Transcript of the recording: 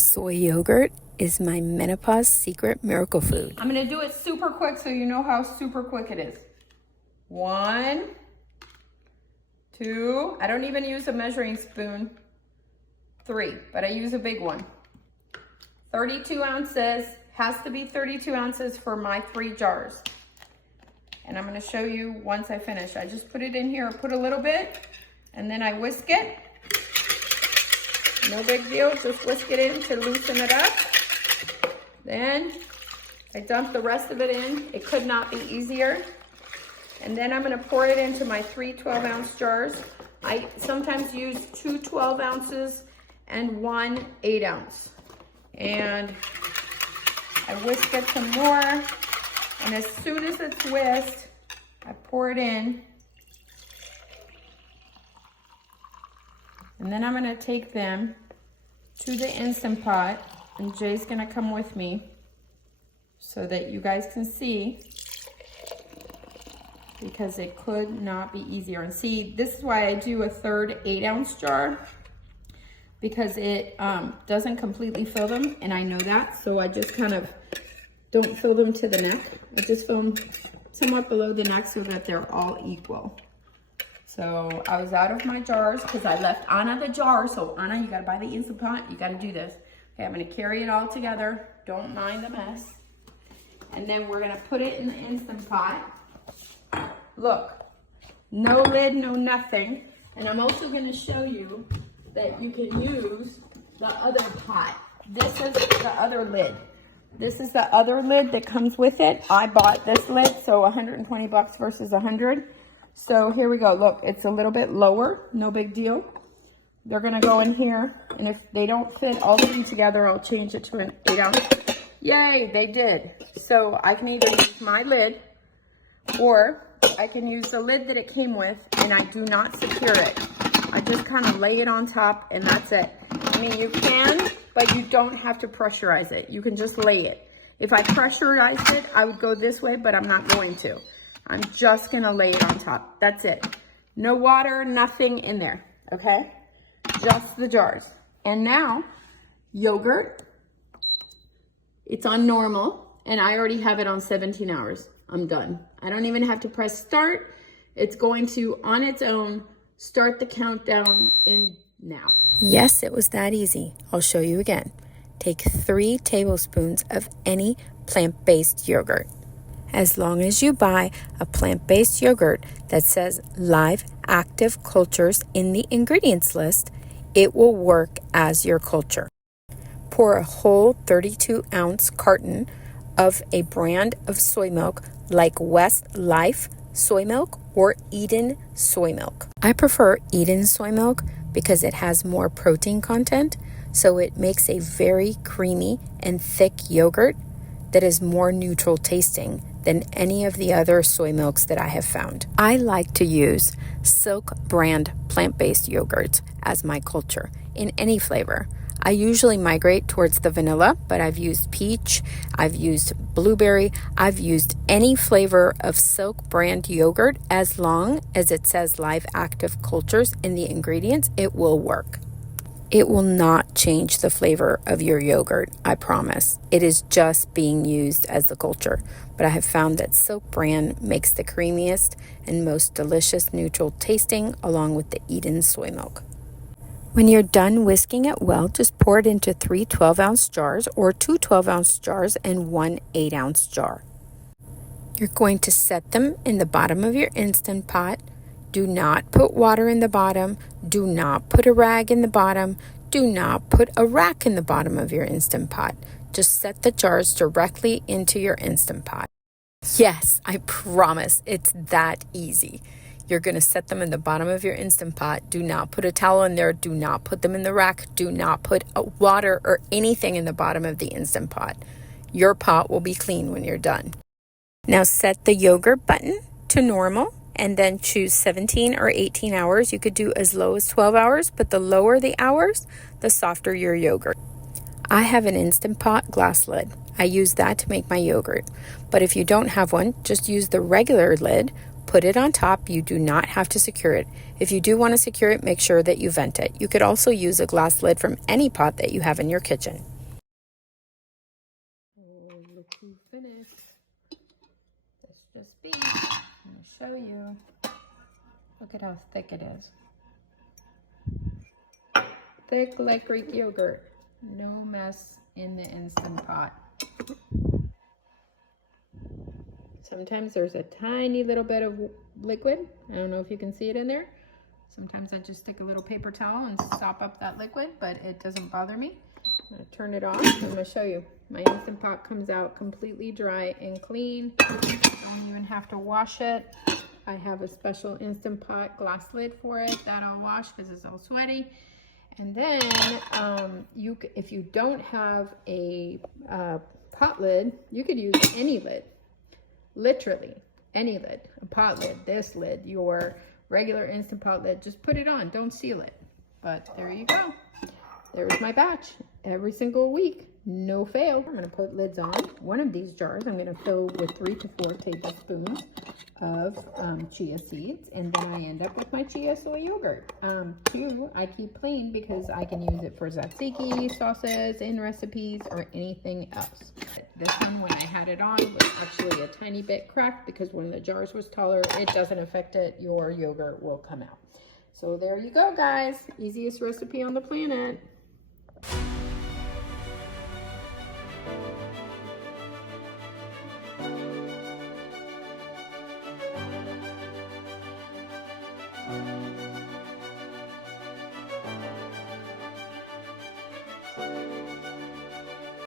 Soy yogurt is my menopause secret miracle food. I'm gonna do it super quick so you know how super quick it is. 1, 2, I don't even use a measuring spoon. 3, but I use a big one. 32 ounces, has to be 32 ounces for my 3 jars. And I'm gonna show you once I finish. I just put it in here, put a little bit, and then I whisk it. No big deal, just whisk it in to loosen it up. Then I dump the rest of it in. It could not be easier. And then I'm gonna pour it into my 3 12-ounce jars. I sometimes use 2 12 ounces and 1 8-ounce. And I whisk it some more. And as soon as it's whisked, I pour it in. And then I'm gonna take them to the Instant Pot, and Jay's gonna come with me so that you guys can see, because it could not be easier. And see, this is why I do a third 8-ounce jar, because it doesn't completely fill them, and I know that, so I just kind of don't fill them to the neck. I just fill them somewhat below the neck so that they're all equal. So I was out of my jars because I left Anna the jar. So Anna, you gotta buy the Instant Pot. You gotta do this. Okay, I'm gonna carry it all together. Don't mind the mess. And then we're gonna put it in the Instant Pot. Look, no lid, no nothing. And I'm also gonna show you that you can use the other pot. This is the other lid. This is the other lid that comes with it. I bought this lid, so 120 bucks versus 100. So here we go. Look, it's a little bit lower. No big deal. They're going to go in here. And if they don't fit all of them together, I'll change it to an 8-ounce. Yay, they did. So I can either use my lid, or I can use the lid that it came with, and I do not secure it. I just kind of lay it on top, and that's it. I mean, you can, but you don't have to pressurize it. You can just lay it. If I pressurized it, I would go this way, but I'm not going to. I'm just gonna lay it on top. That's it. No water, nothing in there, okay? Just the jars. And now, yogurt. It's on normal, and I already have it on 17 hours. I'm done. I don't even have to press start. It's going to, on its own, start the countdown in now. Yes, it was that easy. I'll show you again. Take 3 tablespoons of any plant-based yogurt. As long as you buy a plant-based yogurt that says live active cultures in the ingredients list, it will work as your culture. Pour a whole 32-ounce carton of a brand of soy milk like West Life soy milk or Eden soy milk. I prefer Eden soy milk because it has more protein content, so it makes a very creamy and thick yogurt that is more neutral tasting than any of the other soy milks that I have found. I like to use Silk brand plant-based yogurts as my culture in any flavor. I usually migrate towards the vanilla, but I've used peach, I've used blueberry, I've used any flavor of Silk brand yogurt. As long as it says live active cultures in the ingredients, it will work. It will not change the flavor of your yogurt, I promise. It is just being used as the culture. But I have found that Silk brand makes the creamiest and most delicious neutral tasting, along with the Eden soy milk. When you're done whisking it well, just pour it into 3 12-ounce jars or 2 12-ounce jars and 1 8-ounce jar. You're going to set them in the bottom of your Instant Pot. Do not put water in the bottom. Do not put a rag in the bottom. Do not put a rack in the bottom of your Instant Pot. Just set the jars directly into your Instant Pot. Yes, I promise it's that easy. You're going to set them in the bottom of your Instant Pot. Do not put a towel in there. Do not put them in the rack. Do not put water or anything in the bottom of the Instant Pot. Your pot will be clean when you're done. Now set the yogurt button to normal, and then choose 17 or 18 hours. You could do as low as 12 hours, but the lower the hours, the softer your yogurt. I have an Instant Pot glass lid. I use that to make my yogurt. But if you don't have one, just use the regular lid, put it on top. You do not have to secure it. If you do want to secure it, make sure that you vent it. You could also use a glass lid from any pot that you have in your kitchen. speed. I'm going to show you. Look at how thick it is. Thick like Greek yogurt. No mess in the Instant Pot. Sometimes there's a tiny little bit of liquid. I don't know if you can see it in there. Sometimes I just stick a little paper towel and sop up that liquid, but it doesn't bother me. I'm going to turn it off. I'm going to show you. My Instant Pot comes out completely dry and clean. Don't even have to wash it. I have a special Instant Pot glass lid for it that I'll wash because it's all sweaty. And then if you don't have a pot lid, you could use any lid. Literally any lid. A pot lid, this lid, your regular Instant Pot lid. Just put it on. Don't seal it. But there you go. There's my batch every single week. No fail. I'm going to put lids on. One of these jars I'm going to fill with 3 to 4 tablespoons of chia seeds, and then I end up with my chia soy yogurt. 2 I keep plain because I can use it for tzatziki, sauces, in recipes, or anything else. This one, when I had it on, was actually a tiny bit cracked because when the jars was taller, it doesn't affect it. Your yogurt will come out. So there you go, guys. Easiest recipe on the planet.